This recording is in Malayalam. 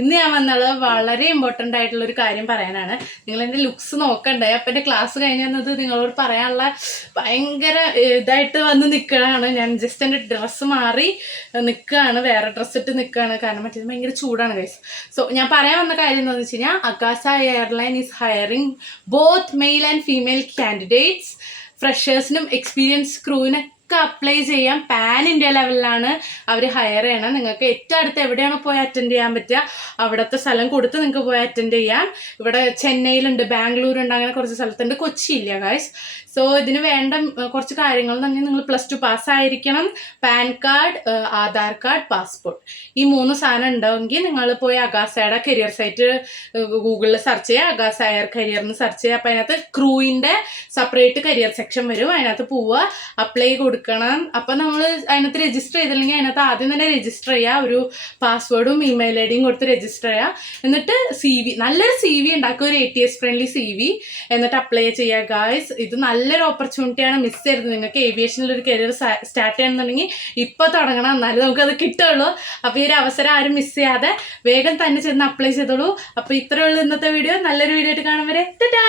ഇന്ന് ഞാൻ വന്നുള്ളത് വളരെ ഇമ്പോർട്ടൻ്റ് ആയിട്ടുള്ള ഒരു കാര്യം പറയാനാണ്. നിങ്ങൾ എൻ്റെ ലുക്സ് നോക്കണ്ടേ. അപ്പം എൻ്റെ ക്ലാസ് കഴിഞ്ഞത് നിങ്ങളോട് പറയാനുള്ള ഭയങ്കര ഇതായിട്ട് വന്ന് നിൽക്കണതാണ്. ഞാൻ ജസ്റ്റ് എൻ്റെ ഡ്രസ്സ് മാറി നിൽക്കുകയാണ്, വേറെ ഡ്രസ്സ് ഇട്ട് നിൽക്കുകയാണ്. കാരണം മറ്റേത് ഭയങ്കര ചൂടാണ് ഗൈസ്. സോ ഞാൻ പറയാൻ വന്ന കാര്യം എന്താണെന്ന് വെച്ച് കഴിഞ്ഞാൽ, Akasa airline is hiring both male and female candidates. ഫ്രഷേഴ്സിനും എക്സ്പീരിയൻസ് ക്രൂവിനൊക്കെ അപ്ലൈ ചെയ്യാം. പാൻ ഇന്ത്യ ലെവലിലാണ് അവർ ഹയർ ചെയ്യണം. നിങ്ങൾക്ക് ഏറ്റവും അടുത്ത് എവിടെയാണ് പോയി അറ്റൻഡ് ചെയ്യാൻ പറ്റുക അവിടുത്തെ സ്ഥലം കൊടുത്ത് നിങ്ങൾക്ക് പോയി അറ്റൻഡ് ചെയ്യാം. ഇവിടെ ചെന്നൈയിലുണ്ട്, ബാംഗ്ലൂരുണ്ട്, അങ്ങനെ കുറച്ച് സ്ഥലത്തുണ്ട്, കൊച്ചി ഇല്ല ഗൈസ്. സോ ഇതിന് വേണ്ട കുറച്ച് കാര്യങ്ങൾ എന്ന് പറഞ്ഞാൽ നിങ്ങൾ +2 പാസ്സായിരിക്കണം, PAN card, Aadhaar card, passport, ഈ 3 സാധനം ഉണ്ടെങ്കിൽ നിങ്ങൾ പോയി അഗാസയുടെ കരിയർ സൈറ്റ് ഗൂഗിളിൽ സെർച്ച് ചെയ്യുക. അഗാസ എയർ കരിയർ എന്ന് സെർച്ച് ചെയ്യുക. അപ്പോൾ അതിനകത്ത് ക്രൂവിൻ്റെ സെപ്പറേറ്റ് കരിയർ സെക്ഷൻ വരും. അതിനകത്ത് പോവുക, അപ്ലൈ കൊടുക്കണം. അപ്പം നമ്മൾ അതിനകത്ത് രജിസ്റ്റർ ചെയ്തില്ലെങ്കിൽ അതിനകത്ത് ആദ്യം തന്നെ രജിസ്റ്റർ ചെയ്യുക. ഒരു പാസ്വേഡും ഇമെയിൽ ഐ ഡിയും കൊടുത്ത് രജിസ്റ്റർ ചെയ്യുക. എന്നിട്ട് നല്ലൊരു CV ഉണ്ടാക്കുക, ഒരു ATS ഫ്രണ്ട്ലി CV, എന്നിട്ട് അപ്ലൈ ചെയ്യുക ഗായ്സ്. ഇത് നല്ലൊരു ഓപ്പർച്യൂണിറ്റിയാണ്, മിസ് ചെയ്യരുത്. നിങ്ങൾക്ക് ഏവിയേഷനിൽ ഒരു കരിയർ സ്റ്റാർട്ട് ചെയ്യണമെന്നുണ്ടെങ്കിൽ ഇപ്പോൾ തുടങ്ങണം, എന്നാലും നമുക്കത് കിട്ടുള്ളൂ. അപ്പോൾ ഈ ഒരു അവസരം ആരും മിസ് ചെയ്യാതെ വേഗം തന്നെ ചെന്ന് അപ്ലൈ ചെയ്തോളൂ. അപ്പോൾ ഇത്രയേ ഉള്ളൂ ഇന്നത്തെ വീഡിയോ. നല്ലൊരു വീഡിയോ ആയിട്ട് കാണും വരെ ടാറ്റാ.